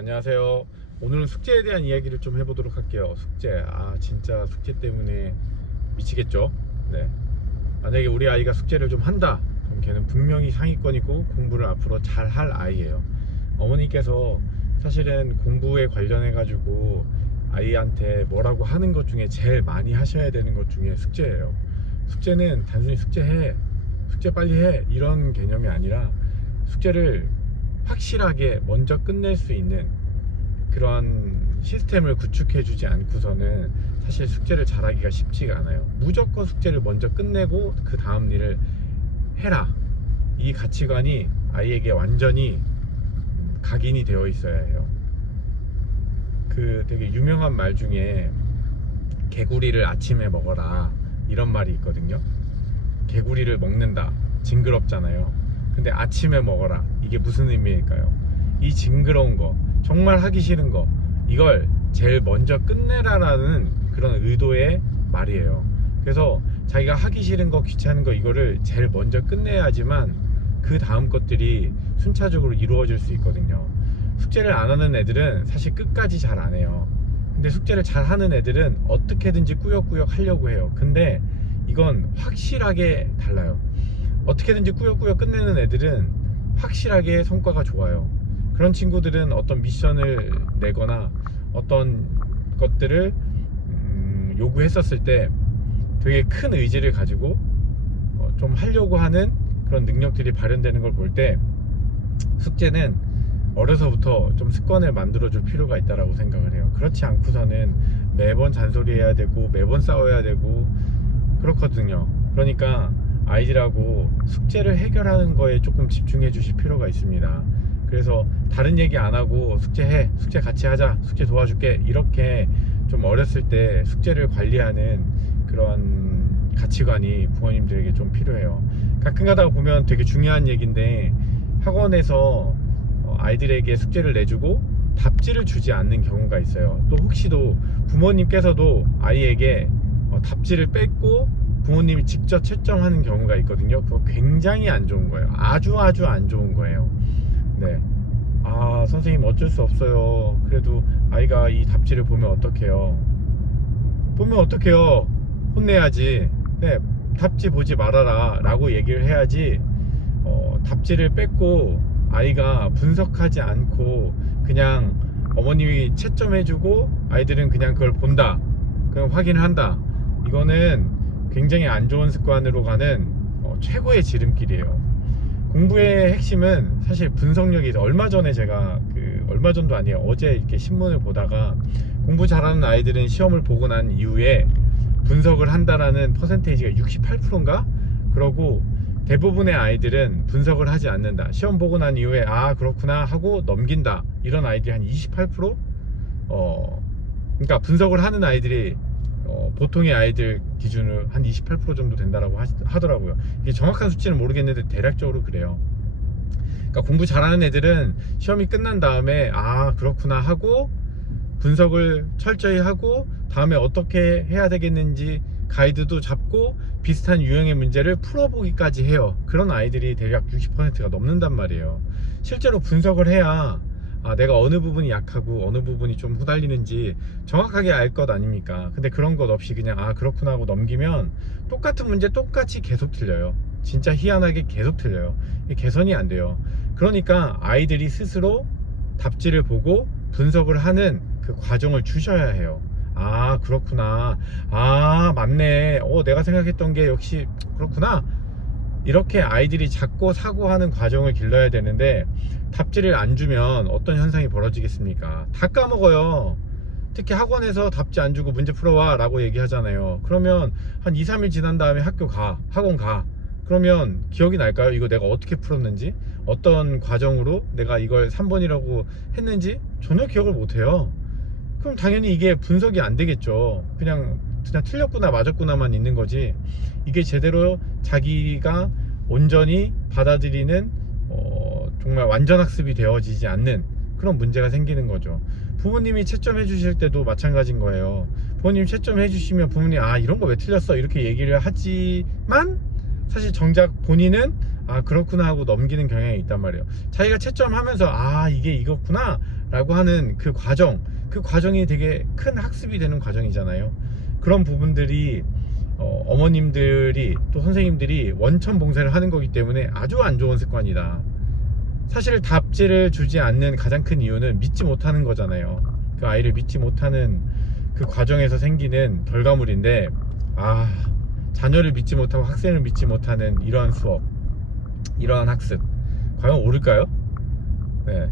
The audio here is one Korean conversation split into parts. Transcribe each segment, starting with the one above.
안녕하세요. 오늘은 숙제에 대한 이야기를 좀 해보도록 할게요. 숙제. 진짜 숙제 때문에 미치겠죠? 네. 만약에 우리 아이가 숙제를 좀 한다. 그럼 걔는 분명히 상위권이고 공부를 앞으로 잘 할 아이예요. 어머니께서 사실은 공부에 관련해가지고 아이한테 뭐라고 하는 것 중에 제일 많이 하셔야 되는 것 중에 숙제예요. 숙제는 단순히 숙제해, 숙제 빨리 해, 이런 개념이 아니라 숙제를 확실하게 먼저 끝낼 수 있는 그런 시스템을 구축해 주지 않고서는 사실 숙제를 잘하기가 쉽지가 않아요. 무조건 숙제를 먼저 끝내고 그 다음 일을 해라, 이 가치관이 아이에게 완전히 각인이 되어 있어야 해요. 그 되게 유명한 말 중에 개구리를 아침에 먹어라, 이런 말이 있거든요. 개구리를 먹는다, 징그럽잖아요. 근데 아침에 먹어라, 이게 무슨 의미일까요? 이 징그러운 거, 정말 하기 싫은 거, 이걸 제일 먼저 끝내라라는 그런 의도의 말이에요. 그래서 자기가 하기 싫은 거, 귀찮은 거, 이거를 제일 먼저 끝내야지만 그 다음 것들이 순차적으로 이루어질 수 있거든요. 숙제를 안 하는 애들은 사실 끝까지 잘 안 해요. 근데 숙제를 잘 하는 애들은 어떻게든지 꾸역꾸역 하려고 해요. 근데 이건 확실하게 달라요. 어떻게든지 꾸역꾸역 끝내는 애들은 확실하게 성과가 좋아요. 그런 친구들은 어떤 미션을 내거나 어떤 것들을 요구했었을 때 되게 큰 의지를 가지고 좀 하려고 하는 그런 능력들이 발현되는 걸 볼 때, 숙제는 어려서부터 좀 습관을 만들어줄 필요가 있다고 생각을 해요. 그렇지 않고서는 매번 잔소리해야 되고 매번 싸워야 되고 그렇거든요. 그러니까 아이들하고 숙제를 해결하는 거에 조금 집중해 주실 필요가 있습니다. 그래서 다른 얘기 안 하고 숙제해, 숙제 같이 하자, 숙제 도와줄게, 이렇게 좀 어렸을 때 숙제를 관리하는 그런 가치관이 부모님들에게 좀 필요해요. 가끔 가다가 보면 되게 중요한 얘기인데, 학원에서 아이들에게 숙제를 내주고 답지를 주지 않는 경우가 있어요. 또 혹시도 부모님께서도 아이에게 답지를 뺏고 부모님이 직접 채점하는 경우가 있거든요. 그거 굉장히 안 좋은 거예요. 아주 안 좋은 거예요. 네. 선생님 어쩔 수 없어요. 그래도 아이가 이 답지를 보면 어떡해요? 보면 어떡해요? 혼내야지. 네, 답지 보지 말아라 라고 얘기를 해야지. 답지를 뺏고 아이가 분석하지 않고 그냥 어머님이 채점해주고 아이들은 그냥 그걸 본다, 그냥 확인을 한다, 이거는 굉장히 안 좋은 습관으로 가는 최고의 지름길이에요. 공부의 핵심은 사실 분석력이, 얼마 전에 제가 얼마 전도 아니에요, 어제 이렇게 신문을 보다가 공부 잘하는 아이들은 시험을 보고 난 이후에 분석을 한다라는 퍼센테이지가 68%인가? 그러고 대부분의 아이들은 분석을 하지 않는다, 시험 보고 난 이후에 그렇구나 하고 넘긴다, 이런 아이들이 한 28%? 그러니까 분석을 하는 아이들이 보통의 아이들 기준으로 한 28% 정도 된다라고 하더라고요. 이게 정확한 수치는 모르겠는데 대략적으로 그래요. 그러니까 공부 잘하는 애들은 시험이 끝난 다음에 그렇구나 하고 분석을 철저히 하고 다음에 어떻게 해야 되겠는지 가이드도 잡고 비슷한 유형의 문제를 풀어보기까지 해요. 그런 아이들이 대략 60%가 넘는단 말이에요. 실제로 분석을 해야 내가 어느 부분이 약하고 어느 부분이 좀 후달리는지 정확하게 알 것 아닙니까? 근데 그런 것 없이 그냥 그렇구나 하고 넘기면 똑같은 문제 똑같이 계속 틀려요. 진짜 희한하게 계속 틀려요. 이게 개선이 안 돼요. 그러니까 아이들이 스스로 답지를 보고 분석을 하는 그 과정을 주셔야 해요. 그렇구나, 맞네, 내가 생각했던 게 역시 그렇구나, 이렇게 아이들이 작고 사고하는 과정을 길러야 되는데, 답지를 안 주면 어떤 현상이 벌어지겠습니까? 다 까먹어요. 특히 학원에서 답지 안 주고 문제 풀어와 라고 얘기하잖아요. 그러면 한 2, 3일 지난 다음에 학원 가. 그러면 기억이 날까요? 이거 내가 어떻게 풀었는지, 어떤 과정으로 내가 이걸 3번이라고 했는지 전혀 기억을 못해요. 그럼 당연히 이게 분석이 안 되겠죠. 그냥 틀렸구나 맞았구나만 있는 거지, 이게 제대로 자기가 온전히 받아들이는 정말 완전 학습이 되어지지 않는 그런 문제가 생기는 거죠. 부모님이 채점해 주실 때도 마찬가지인 거예요. 부모님 채점해 주시면 부모님 이런 거 왜 틀렸어 이렇게 얘기를 하지만 사실 정작 본인은 그렇구나 하고 넘기는 경향이 있단 말이에요. 자기가 채점하면서 이게 이거구나 라고 하는 그 과정이 되게 큰 학습이 되는 과정이잖아요. 그런 부분들이 어머님들이 또 선생님들이 원천 봉쇄를 하는 거기 때문에 아주 안 좋은 습관이다. 사실 답지를 주지 않는 가장 큰 이유는 믿지 못하는 거잖아요. 그 아이를 믿지 못하는 그 과정에서 생기는 결과물인데, 자녀를 믿지 못하고 학생을 믿지 못하는 이러한 수업, 이러한 학습 과연 옳을까요? 네.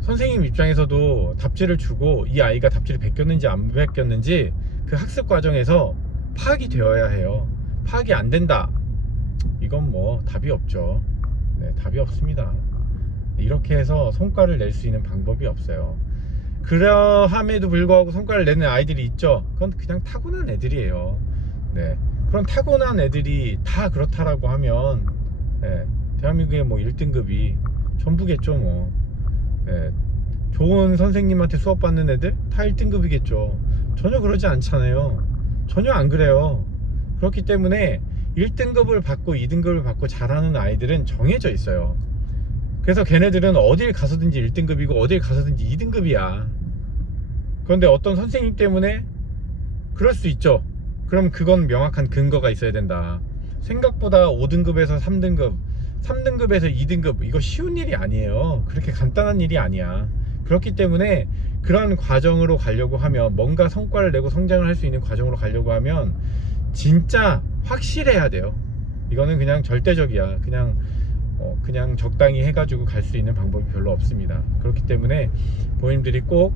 선생님 입장에서도 답지를 주고 이 아이가 답지를 베꼈는지 안 베꼈는지 그 학습 과정에서 파악이 되어야 해요. 파악이 안 된다, 이건 뭐 답이 없죠. 네, 답이 없습니다. 이렇게 해서 성과를 낼 수 있는 방법이 없어요. 그러함에도 불구하고 성과를 내는 아이들이 있죠. 그건 그냥 타고난 애들이에요. 네. 그럼 타고난 애들이 다 그렇다라고 하면, 네, 대한민국의 뭐 1등급이 전부겠죠 뭐. 네. 좋은 선생님한테 수업 받는 애들 다 1등급이겠죠. 전혀 그러지 않잖아요. 전혀 안 그래요. 그렇기 때문에 1등급을 받고 2등급을 받고 잘하는 아이들은 정해져 있어요. 그래서 걔네들은 어딜 가서든지 1등급이고 어딜 가서든지 2등급이야. 그런데 어떤 선생님 때문에 그럴 수 있죠. 그럼 그건 명확한 근거가 있어야 된다. 생각보다 5등급에서 3등급, 3등급에서 2등급, 이거 쉬운 일이 아니에요. 그렇게 간단한 일이 아니야. 그렇기 때문에 그런 과정으로 가려고 하면, 뭔가 성과를 내고 성장을 할 수 있는 과정으로 가려고 하면 진짜 확실해야 돼요. 이거는 그냥 절대적이야. 그냥 적당히 해가지고 갈 수 있는 방법이 별로 없습니다. 그렇기 때문에 부모님들이 꼭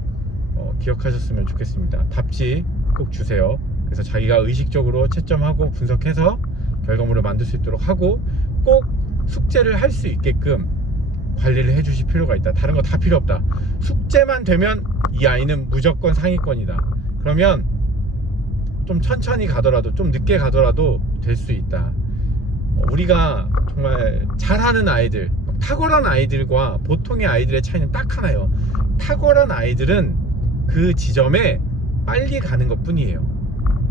기억하셨으면 좋겠습니다. 답지 꼭 주세요. 그래서 자기가 의식적으로 채점하고 분석해서 결과물을 만들 수 있도록 하고, 꼭 숙제를 할 수 있게끔 관리를 해 주실 필요가 있다. 다른 거 다 필요 없다. 숙제만 되면 이 아이는 무조건 상위권이다. 그러면 좀 천천히 가더라도, 좀 늦게 가더라도 될 수 있다. 우리가 정말 잘하는 아이들, 탁월한 아이들과 보통의 아이들의 차이는 딱 하나예요. 탁월한 아이들은 그 지점에 빨리 가는 것 뿐이에요.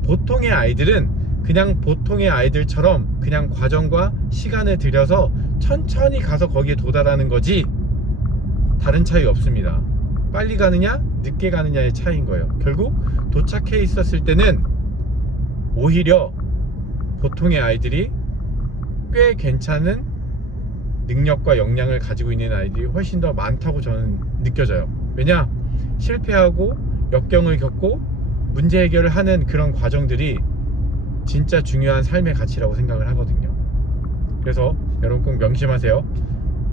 보통의 아이들은 그냥 보통의 아이들처럼 그냥 과정과 시간을 들여서 천천히 가서 거기에 도달하는 거지, 다른 차이 없습니다. 빨리 가느냐 늦게 가느냐의 차이인 거예요. 결국 도착해 있었을 때는 오히려 보통의 아이들이 꽤 괜찮은 능력과 역량을 가지고 있는 아이들이 훨씬 더 많다고 저는 느껴져요. 왜냐? 실패하고 역경을 겪고 문제 해결을 하는 그런 과정들이 진짜 중요한 삶의 가치라고 생각을 하거든요. 그래서 여러분 꼭 명심하세요.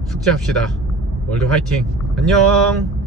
숙제합시다. 오늘도 화이팅. 안녕.